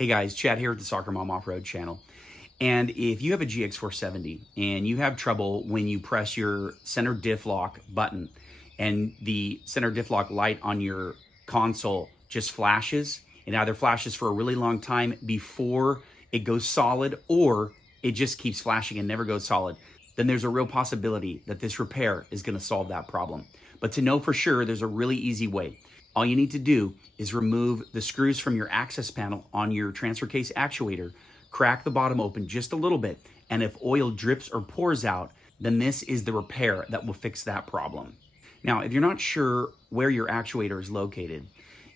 Hey guys, Chad here at the Soccer Mom Off-Road channel. And if you have a GX470 and you have trouble when you press your center diff lock button and the center diff lock light on your console just flashes, it either flashes for a really long time before it goes solid or it just keeps flashing and never goes solid, then there's a real possibility that this repair is going to solve that problem. But to know for sure, there's a really easy way. All you need to do is remove the screws from your access panel on your transfer case actuator, crack the bottom open just a little bit, and if oil drips or pours out, then this is the repair that will fix that problem. Now, if you're not sure where your actuator is located,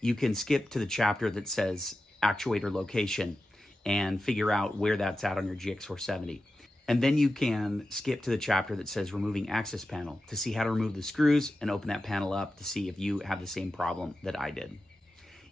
you can skip to the chapter that says Actuator Location and figure out where that's at on your GX470. And then you can skip to the chapter that says removing access panel to see how to remove the screws and open that panel up to see if you have the same problem that I did.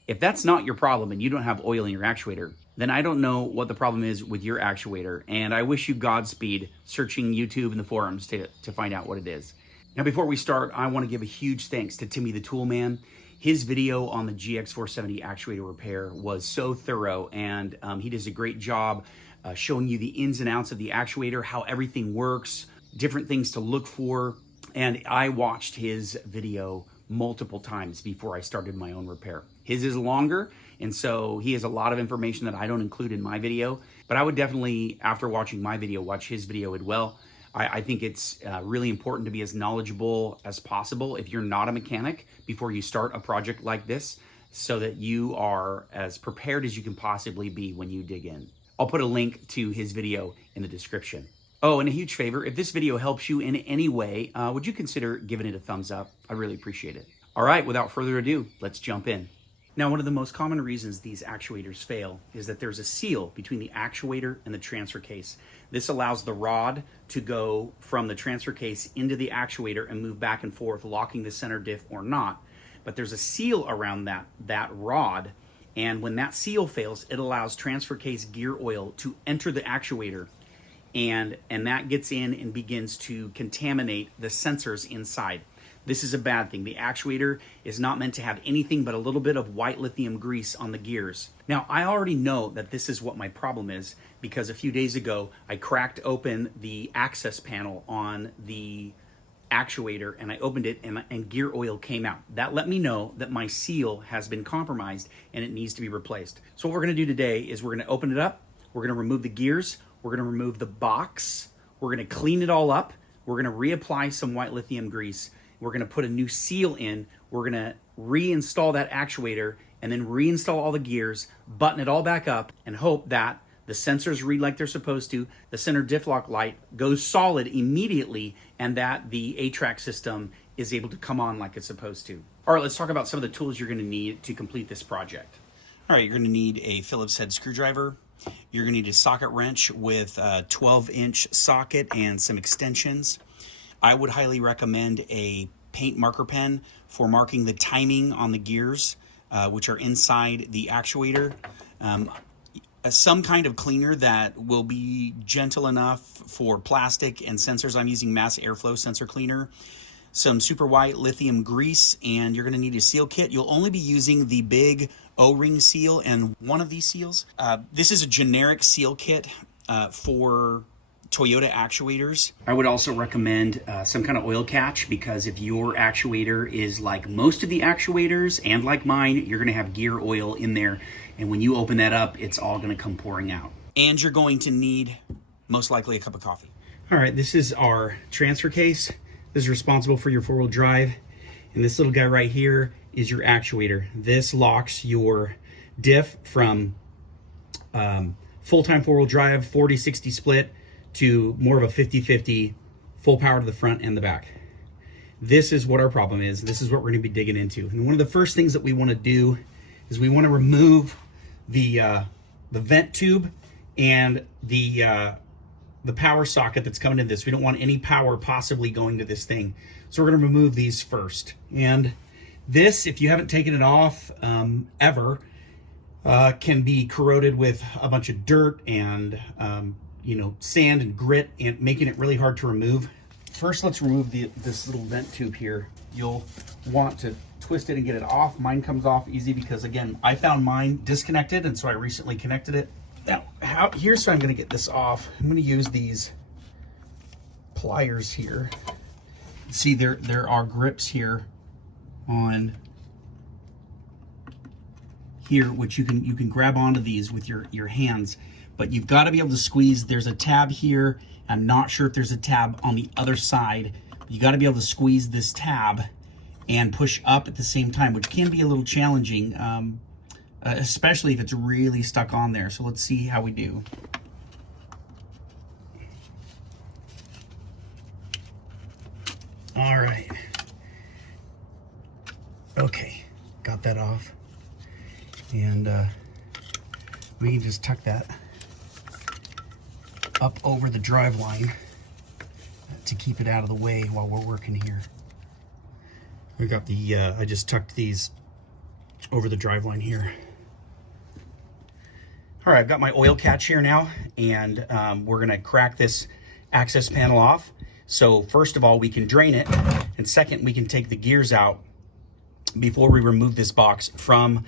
If that's not your problem and you don't have oil in your actuator, then I don't know what the problem is with your actuator, and I wish you Godspeed searching YouTube and the forums to find out what it is. Now, before we start, I want to give a huge thanks to Timmy the Toolman. His video on the GX470 actuator repair was so thorough, and he does a great job showing you the ins and outs of the actuator, how everything works, different things to look for. And I watched his video multiple times before I started my own repair. His is longer, and so he has a lot of information that I don't include in my video, but I would definitely, after watching my video, watch his video as well. I think it's really important to be as knowledgeable as possible if you're not a mechanic before you start a project like this, so that you are as prepared as you can possibly be when you dig in. I'll put a link to his video in the description. Oh, and a huge favor, if this video helps you in any way, would you consider giving it a thumbs up? I really appreciate it. All right, without further ado, let's jump in. Now, one of the most common reasons these actuators fail is that there's a seal between the actuator and the transfer case. This allows the rod to go from the transfer case into the actuator and move back and forth, locking the center diff or not. But there's a seal around that rod, and when that seal fails, it allows transfer case gear oil to enter the actuator, and that gets in and begins to contaminate the sensors inside. This is a bad thing. The actuator is not meant to have anything but a little bit of white lithium grease on the gears. Now, I already know that this is what my problem is because a few days ago, I cracked open the access panel on the actuator and I opened it and gear oil came out. That let me know that my seal has been compromised and it needs to be replaced. So what we're gonna do today is we're gonna open it up, we're gonna remove the gears, we're gonna remove the box, we're gonna clean it all up, we're gonna reapply some white lithium grease, we're gonna put a new seal in, we're gonna reinstall that actuator and then reinstall all the gears, button it all back up, and hope that the sensors read like they're supposed to, the center diff lock light goes solid immediately, and that the A-track system is able to come on like it's supposed to. All right, let's talk about some of the tools you're gonna need to complete this project. All right, you're gonna need a Phillips head screwdriver. You're gonna need a socket wrench with a 12-inch socket and some extensions. I would highly recommend a paint marker pen for marking the timing on the gears, which are inside the actuator. Some kind of cleaner that will be gentle enough for plastic and sensors. I'm using mass airflow sensor cleaner. Some super white lithium grease, and you're gonna need a seal kit. You'll only be using the big O-ring seal and one of these seals. This is a generic seal kit for Toyota actuators. I would also recommend some kind of oil catch, because if your actuator is like most of the actuators and like mine, you're gonna have gear oil in there, and when you open that up, it's all gonna come pouring out. And you're going to need, most likely, a cup of coffee. All right, this is our transfer case. This is responsible for your four-wheel drive, and this little guy right here is your actuator. This locks your diff from full-time four-wheel drive, 40-60 split, to more of a 50-50 full power to the front and the back. This is what our problem is. This is what we're gonna be digging into. And one of the first things that we wanna do is we wanna remove the vent tube and the power socket that's coming to this. We don't want any power possibly going to this thing. So we're gonna remove these first. And this, if you haven't taken it off ever, can be corroded with a bunch of dirt and sand and grit, and making it really hard to remove. First, let's remove this little vent tube here. You'll want to twist it and get it off. Mine comes off easy because, again, I found mine disconnected, and so I recently connected it. Now, here's how I'm going to get this off. I'm going to use these pliers here. See, there are grips here on here, which you can grab onto these with your hands, but you've got to be able to squeeze. There's a tab here. I'm not sure if there's a tab on the other side. You got to be able to squeeze this tab and push up at the same time, which can be a little challenging, especially if it's really stuck on there. So let's see how we do. All right. Okay, got that off. And we can just tuck that up over the drive line to keep it out of the way while we're working here. We got the, I just tucked these over the drive line here. All right, I've got my oil catch here now, and we're gonna crack this access panel off. So first of all, we can drain it, and second, we can take the gears out before we remove this box from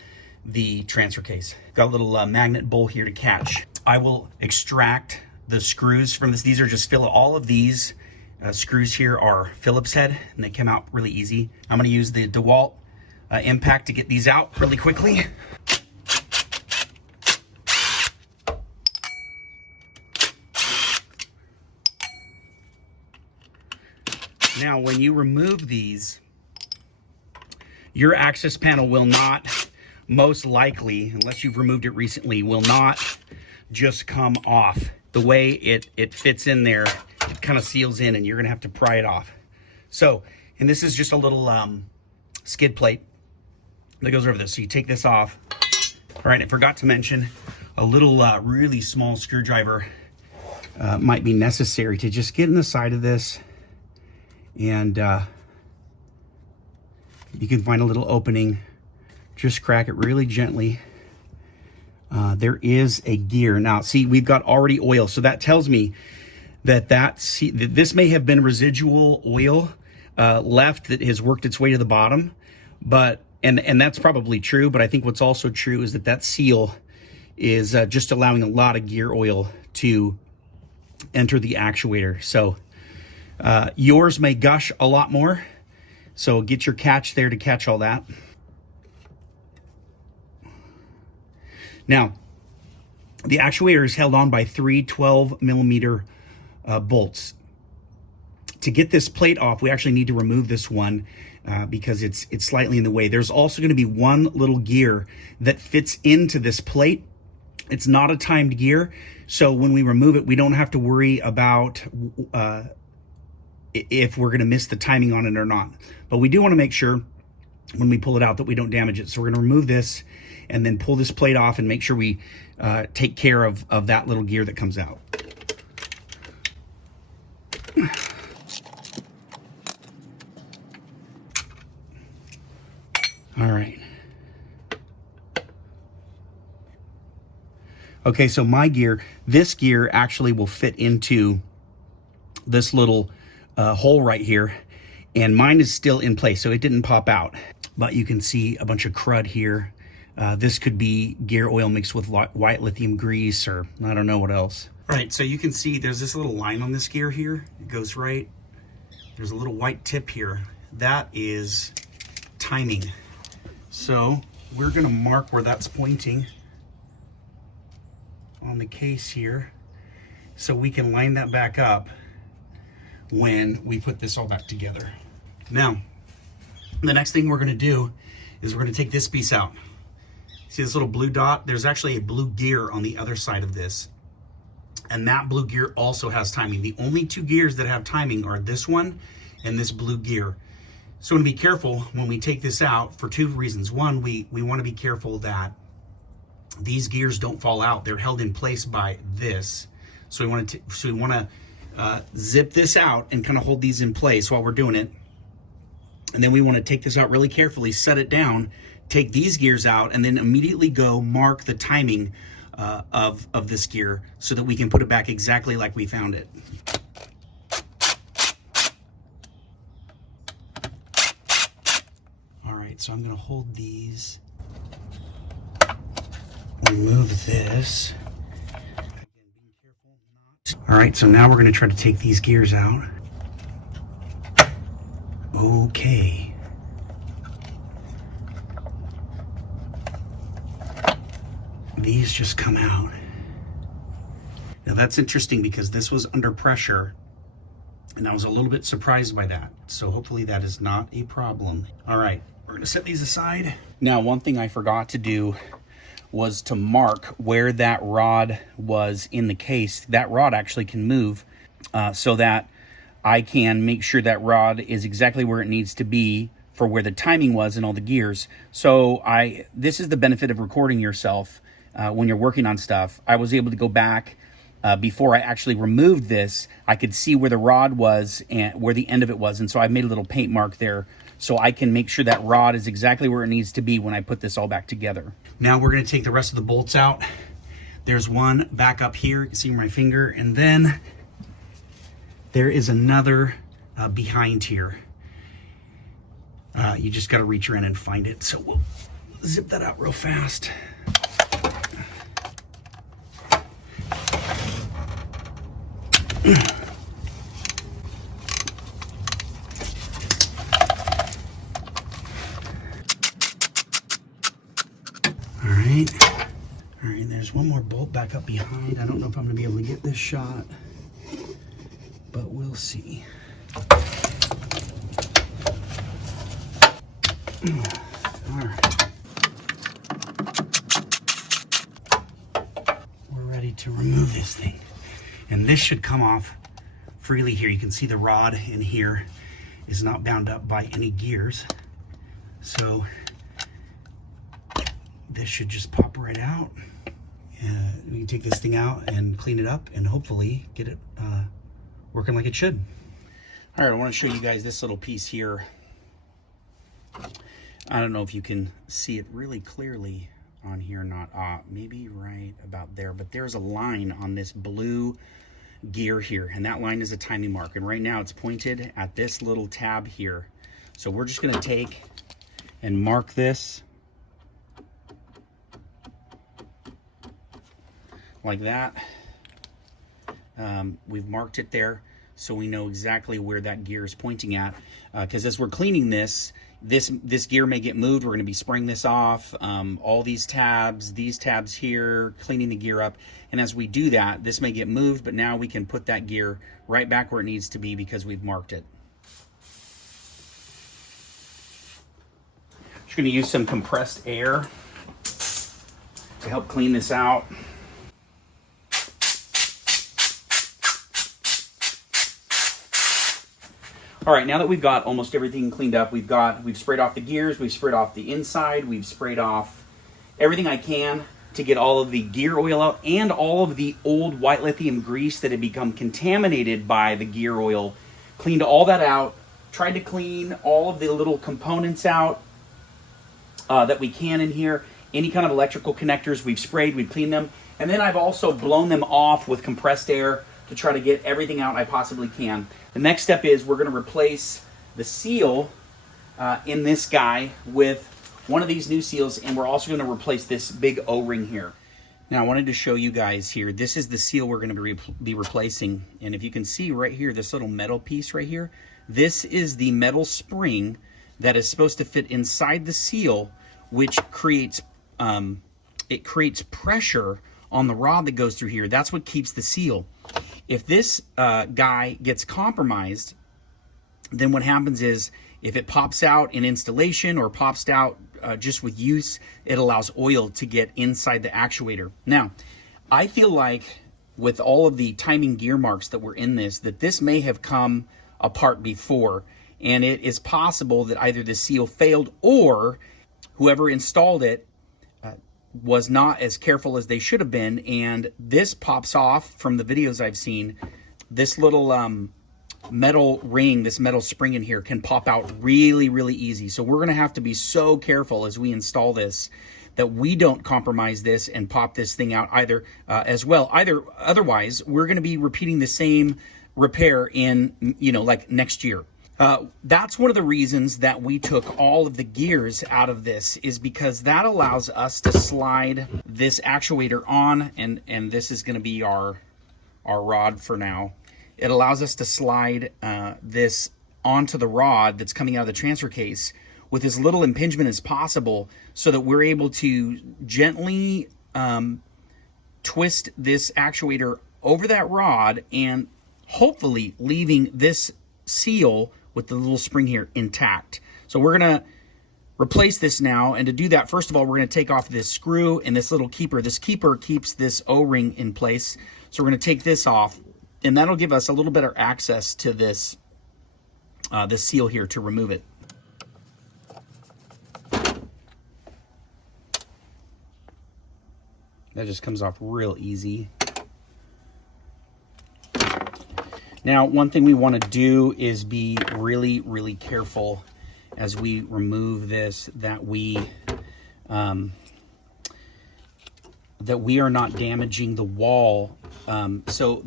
the transfer case. Got a little magnet bowl here to catch. I will extract the screws from this. These are just all of these screws here are Phillips head, and they come out really easy. I'm gonna use the DeWalt impact to get these out really quickly. Now, when you remove these, your access panel will not, most likely, unless you've removed it recently, will not just come off. The way it fits in there, it kind of seals in, and you're gonna have to pry it off. So, and this is just a little skid plate that goes over this. So you take this off. All right, I forgot to mention, a little really small screwdriver might be necessary to just get in the side of this, and you can find a little opening. Just crack it really gently. There is a gear. Now, see, we've got already oil, so that tells me that this may have been residual oil left that has worked its way to the bottom, but and that's probably true, but I think what's also true is that seal is just allowing a lot of gear oil to enter the actuator. So yours may gush a lot more, so get your catch there to catch all that. Now, the actuator is held on by 3 12mm bolts. To get this plate off, we actually need to remove this one because it's slightly in the way. There's also going to be one little gear that fits into this plate. It's not a timed gear, so when we remove it, we don't have to worry about if we're going to miss the timing on it or not. But we do want to make sure when we pull it out that we don't damage it. So we're going to remove this and then pull this plate off and make sure we take care of that little gear that comes out. All right. Okay, so this gear actually will fit into this little hole right here, and mine is still in place, so it didn't pop out. But you can see a bunch of crud here. This could be gear oil mixed with white lithium grease, or I don't know what else. All right, so you can see there's this little line on this gear here. It goes right, there's a little white tip here. That is timing. So we're gonna mark where that's pointing on the case here, so we can line that back up when we put this all back together. Now, the next thing we're gonna do is we're gonna take this piece out. See this little blue dot? There's actually a blue gear on the other side of this, and that blue gear also has timing. The only two gears that have timing are this one and this blue gear. So we want to be careful when we take this out for two reasons. One, we want to be careful that these gears don't fall out. They're held in place by this. So we want to zip this out and kind of hold these in place while we're doing it. And then we want to take this out really carefully, set it down, take these gears out, and then immediately go mark the timing of this gear so that we can put it back exactly like we found it. All right. right, so I'm gonna hold these, remove this. All right, so now we're gonna try to take these gears out. Okay. These just come out. Now that's interesting because this was under pressure and I was a little bit surprised by that. So hopefully that is not a problem. All right, we're gonna set these aside. Now, one thing I forgot to do was to mark where that rod was in the case. That rod actually can move so that I can make sure that rod is exactly where it needs to be for where the timing was and all the gears. So this is the benefit of recording yourself when you're working on stuff. I was able to go back before I actually removed this. I could see where the rod was and where the end of it was. And so I made a little paint mark there so I can make sure that rod is exactly where it needs to be when I put this all back together. Now we're gonna take the rest of the bolts out. There's one back up here, you can see my finger, and then there is another behind here. You just gotta reach around and find it. So we'll zip that out real fast. All right, there's one more bolt back up behind. I don't know if I'm gonna be able to get this shot, but we'll see. All right. We're ready to remove this thing. And this should come off freely here. You can see the rod in here is not bound up by any gears. So this should just pop right out. We can take this thing out and clean it up and hopefully get it working like it should. All right, I want to show you guys this little piece here. I don't know if you can see it really clearly on here or not. Maybe right about there, but there's a line on this blue gear here, and that line is a timing mark. And right now it's pointed at this little tab here. So we're just gonna take and mark this like that. We've marked it there so we know exactly where that gear is pointing at, because as we're cleaning this gear may get moved. We're going to be spraying this off, all these tabs here, cleaning the gear up, and as we do that, this may get moved, but now we can put that gear right back where it needs to be because we've marked it. Just going to use some compressed air to help clean this out. All right, now that we've got almost everything cleaned up, we've sprayed off the gears, we've sprayed off the inside, we've sprayed off everything I can to get all of the gear oil out and all of the old white lithium grease that had become contaminated by the gear oil. Cleaned all that out, tried to clean all of the little components out that we can in here. Any kind of electrical connectors we've sprayed, we've cleaned them. And then I've also blown them off with compressed air to try to get everything out I possibly can. The next step is we're going to replace the seal in this guy with one of these new seals, and we're also going to replace this big O-ring here. Now I wanted to show you guys here, this is the seal we're going to be replacing, and if you can see right here, this little metal piece right here, this is the metal spring that is supposed to fit inside the seal, which creates pressure on the rod that goes through here. That's what keeps the seal. If this guy gets compromised, then what happens is if it pops out in installation or pops out just with use, it allows oil to get inside the actuator. Now, I feel like with all of the timing gear marks that were in this, that this may have come apart before, and it is possible that either the seal failed or whoever installed it was not as careful as they should have been, and this pops off from the videos I've seen. This little metal ring, this metal spring in here can pop out really, really easy. So we're gonna have to be so careful as we install this that we don't compromise this and pop this thing out either as well. Otherwise, we're gonna be repeating the same repair in, like next year. That's one of the reasons that we took all of the gears out of this, is because that allows us to slide this actuator on, and this is going to be our rod for now. It allows us to slide this onto the rod that's coming out of the transfer case with as little impingement as possible, so that we're able to gently twist this actuator over that rod, and hopefully leaving this seal with the little spring here intact. So we're gonna replace this now, and to do that, first of all, we're gonna take off this screw and this little keeper. This keeper keeps this O-ring in place, so we're gonna take this off, and that'll give us a little better access to this this seal here to remove it. That just comes off real easy. Now, one thing we want to do is be really, really careful as we remove this, that we are not damaging the wall. So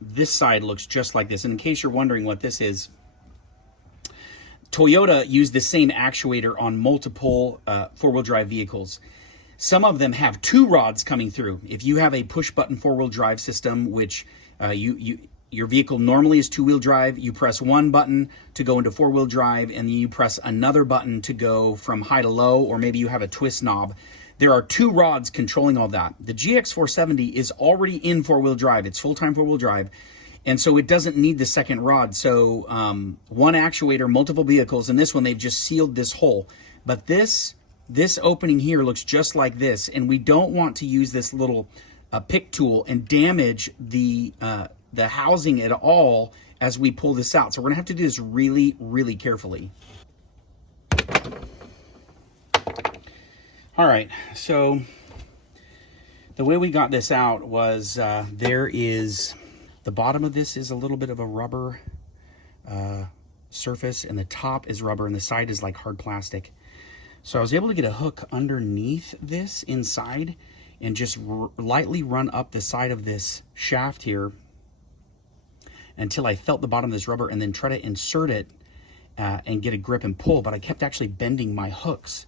this side looks just like this. And in case you're wondering what this is, Toyota used the same actuator on multiple four-wheel drive vehicles. Some of them have two rods coming through. If you have a push-button four-wheel drive system, which your vehicle normally is two-wheel drive, you press one button to go into four-wheel drive, and then you press another button to go from high to low, or maybe you have a twist knob. There are two rods controlling all that. The GX470 is already in four-wheel drive. It's full-time four-wheel drive, and so it doesn't need the second rod. So one actuator, multiple vehicles, and this one, they've just sealed this hole. But this opening here looks just like this, and we don't want to use this little pick tool and damage the housing at all as we pull this out. So we're gonna have to do this really, really carefully. All right, so the way we got this out was the bottom of this is a little bit of a rubber surface, and the top is rubber, and the side is like hard plastic. So I was able to get a hook underneath this inside and just lightly run up the side of this shaft here until I felt the bottom of this rubber, and then try to insert it and get a grip and pull, but I kept actually bending my hooks.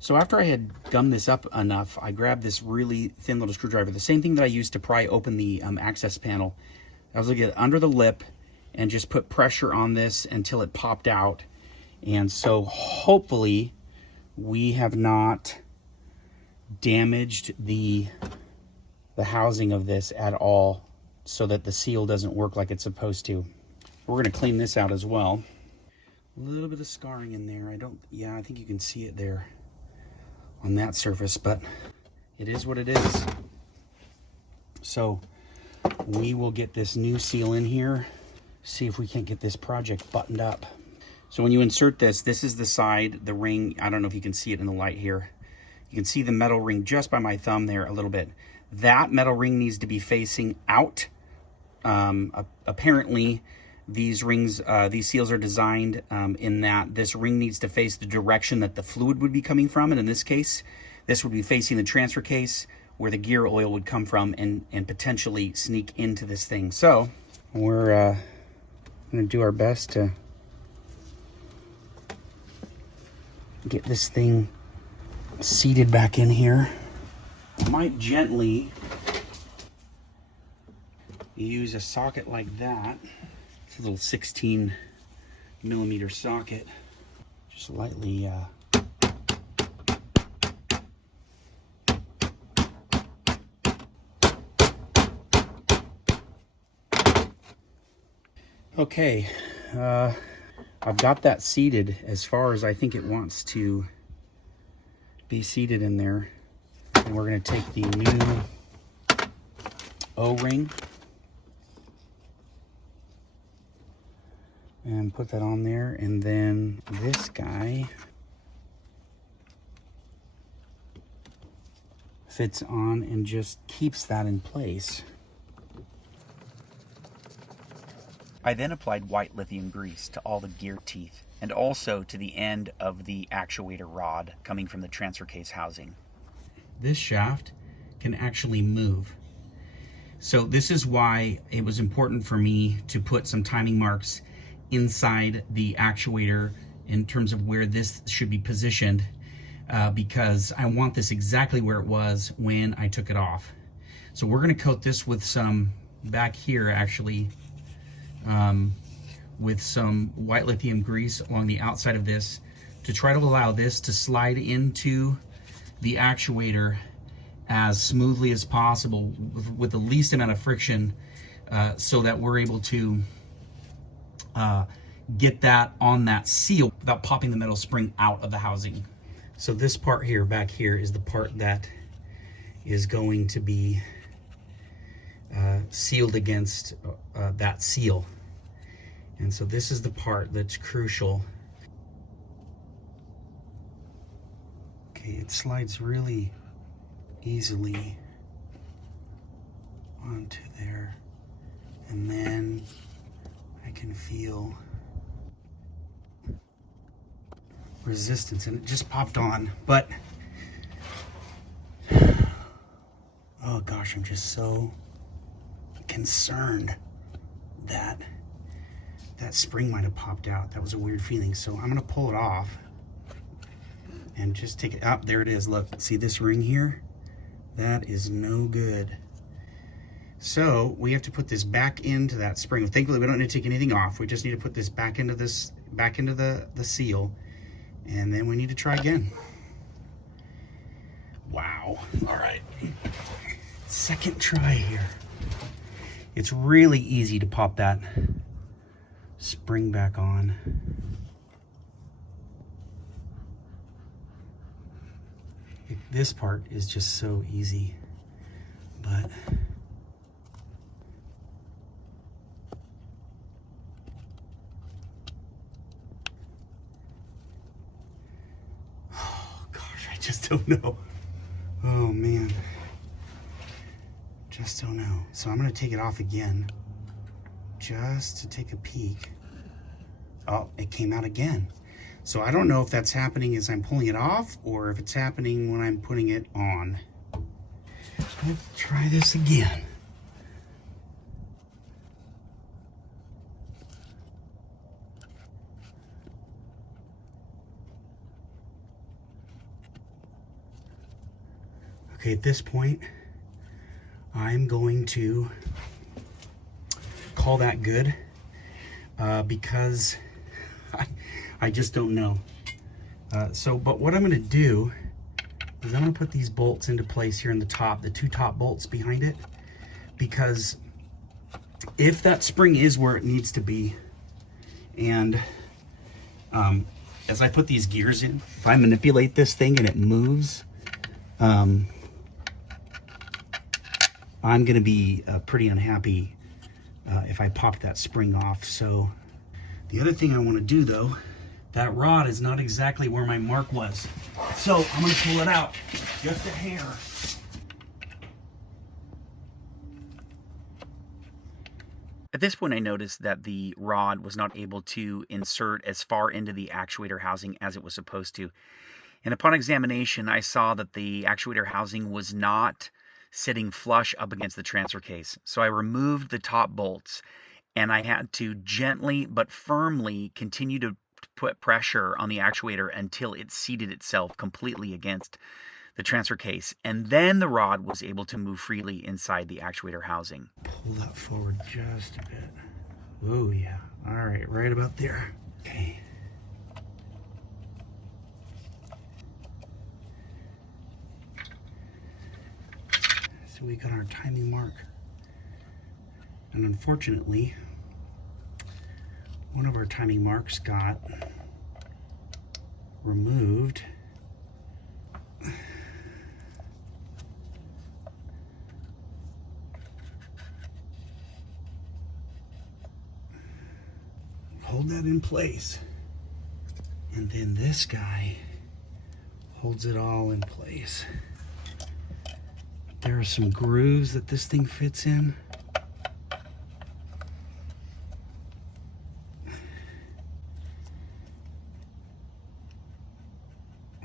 So after I had gummed this up enough, I grabbed this really thin little screwdriver, the same thing that I used to pry open the access panel. I was gonna get under the lip and just put pressure on this until it popped out. And so hopefully we have not damaged the housing of this at all, so that the seal doesn't work like it's supposed to. We're gonna clean this out as well. A little bit of scarring in there. I think you can see it there on that surface, but it is what it is. So we will get this new seal in here, see if we can't get this project buttoned up. So when you insert this, this is the side, the ring. I don't know if you can see it in the light here. You can see the metal ring just by my thumb there a little bit. That metal ring needs to be facing out. Apparently these rings, these seals are designed in that this ring needs to face the direction that the fluid would be coming from. And in this case, this would be facing the transfer case where the gear oil would come from, and potentially sneak into this thing. So we're gonna do our best to get this thing seated back in here. I might gently use a socket like that. It's a little 16mm socket. Just lightly okay, I've got that seated as far as I think it wants to be seated in there. And we're going to take the new O-ring and put that on there, and then this guy fits on and just keeps that in place. I then applied white lithium grease to all the gear teeth, and also to the end of the actuator rod coming from the transfer case housing. This shaft can actually move. So this is why it was important for me to put some timing marks inside the actuator in terms of where this should be positioned, because I want this exactly where it was when I took it off. So we're going to coat this with some, back here actually, with some white lithium grease along the outside of this to try to allow this to slide into the actuator as smoothly as possible with the least amount of friction, so that we're able to get that on that seal without popping the metal spring out of the housing. So this part here, back here, is the part that is going to be sealed against that seal. And so this is the part that's crucial. Okay, it slides really easily onto there. And then I can feel resistance, and it just popped on. But oh gosh, I'm just so concerned that that spring might have popped out. That was a weird feeling. So I'm gonna pull it off and just take it out. There it is. Look, see this ring here? That is no good. So we have to put this back into that spring. Thankfully, we don't need to take anything off. We just need to put this back into the seal, and then we need to try again. Wow. All right. Second try here. It's really easy to pop that spring back on. This part is just so easy, but oh gosh, I just don't know. Oh man, just don't know. So I'm gonna take it off again just to take a peek. Oh, it came out again. So I don't know if that's happening as I'm pulling it off or if it's happening when I'm putting it on. Let's try this again. Okay, at this point, I'm going to call that good, because I just don't know. But what I'm gonna do is I'm gonna put these bolts into place here in the top, the two top bolts behind it, because if that spring is where it needs to be, and as I put these gears in, if I manipulate this thing and it moves, I'm gonna be pretty unhappy if I pop that spring off. So the other thing I wanna do though, that rod is not exactly where my mark was. So I'm gonna pull it out just a hair. At this point, I noticed that the rod was not able to insert as far into the actuator housing as it was supposed to. And upon examination, I saw that the actuator housing was not sitting flush up against the transfer case. So I removed the top bolts, and I had to gently but firmly continue to put pressure on the actuator until it seated itself completely against the transfer case. And then the rod was able to move freely inside the actuator housing. Pull that forward just a bit. Oh yeah. All right, right about there. Okay. So we got our timing mark. And unfortunately, one of our timing marks got removed. Hold that in place. And then this guy holds it all in place. There are some grooves that this thing fits in.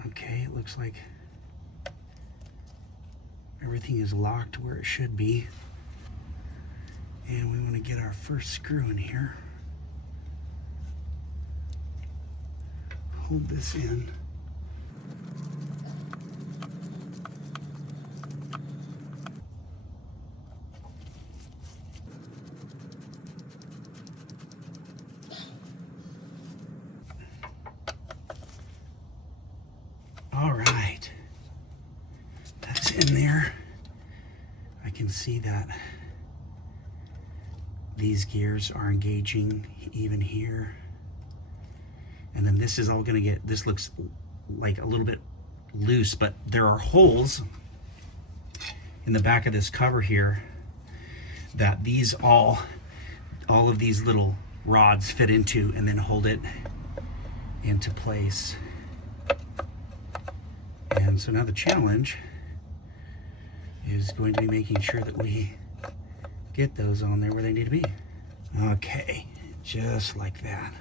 Okay, it looks like everything is locked where it should be. And we want to get our first screw in here. hold this in. All right, that's in there. I can see that these gears are engaging even here. And then this is all gonna get, this looks like a little bit loose, but there are holes in the back of this cover here that these all of these little rods fit into and then hold it into place. And so now the challenge is going to be making sure that we get those on there where they need to be. Okay, just like that.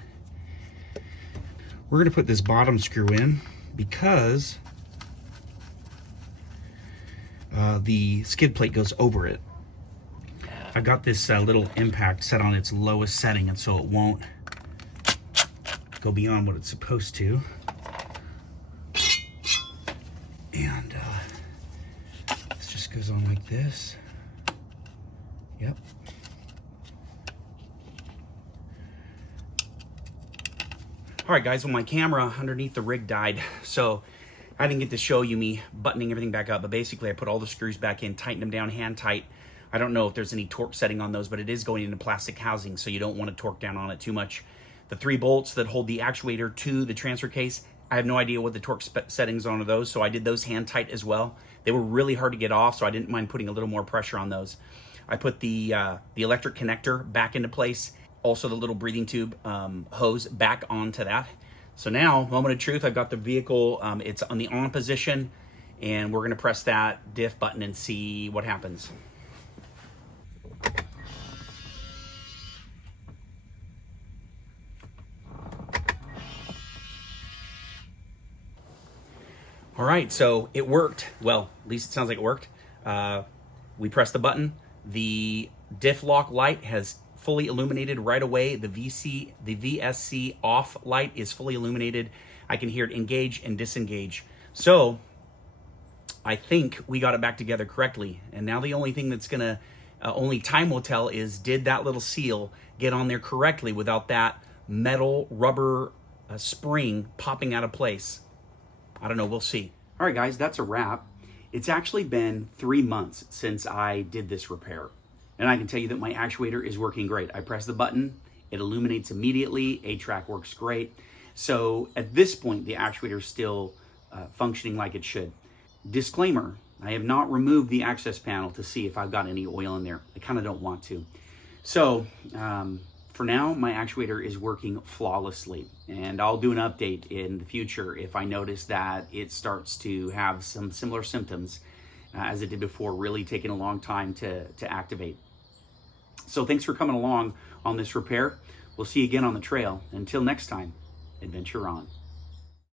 We're going to put this bottom screw in because the skid plate goes over it. I got this little impact set on its lowest setting, and so it won't go beyond what it's supposed to. And this just goes on like this. Yep. All right, guys, well, my camera underneath the rig died, so I didn't get to show you me buttoning everything back up, but basically I put all the screws back in, tightened them down hand tight. I don't know if there's any torque setting on those, but it is going into plastic housing, so you don't want to torque down on it too much. The 3 bolts that hold the actuator to the transfer case, I have no idea what the torque settings on those, so I did those hand tight as well. They were really hard to get off, so I didn't mind putting a little more pressure on those. I put the electric connector back into place, also the little breathing tube hose back onto that. So now, moment of truth, I've got the vehicle, it's on the on position, and we're gonna press that diff button and see what happens. All right, so it worked. Well, at least it sounds like it worked. We pressed the button. The diff lock light has fully illuminated right away. The VSC off light is fully illuminated. I can hear it engage and disengage. So I think we got it back together correctly. And now the only thing that's gonna, only time will tell is, did that little seal get on there correctly without that metal rubber spring popping out of place? I don't know, we'll see. All right, guys, that's a wrap. It's actually been 3 months since I did this repair. And I can tell you that my actuator is working great. I press the button, it illuminates immediately, A-track works great. So at this point, the actuator is still functioning like it should. Disclaimer, I have not removed the access panel to see if I've got any oil in there. I kind of don't want to. So for now, my actuator is working flawlessly, and I'll do an update in the future if I notice that it starts to have some similar symptoms as it did before, really taking a long time to activate. So thanks for coming along on this repair. We'll see you again on the trail. Until next time, adventure on.